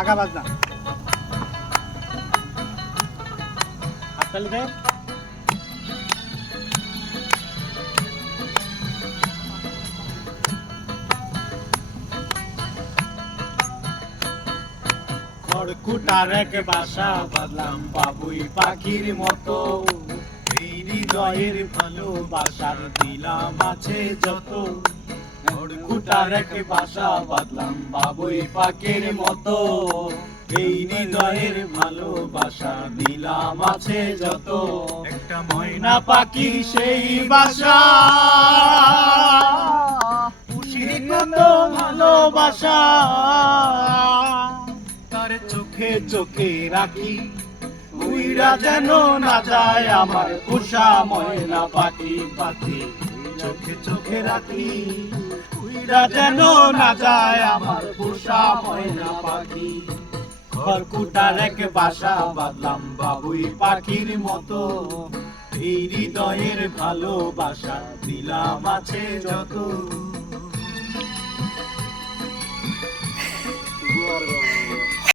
লাগা বাজনা হাততালি বাসা বাঁধলাম বাবুই পাখির মতো। এই হৃদয়ের ভালোবাসার দিলাম আছে যত। খড়কুটার এক বাসা বাঁধলাম বাবুই পাখির মতো। এই হৃদয়ের ভালোবাসা দিলাম আছে যত। একটা ময়না পাখির সেই বাসা। খুশির কত ভালোবাসা। তার চোখে চোখে রাখি, উইরা যেন না যায় আমার পোষা ময়না পাখি পাখি। চোখে চোখে রাখি। নিদ্রা যেন না যায়, আমার পোষা ময়না পাখি। ঘরকুটার এক বাসা বাঁধলাম বাবুই পাখির মতো। এই হৃদয়ের ভালোবাসা দিলাম আছে যত।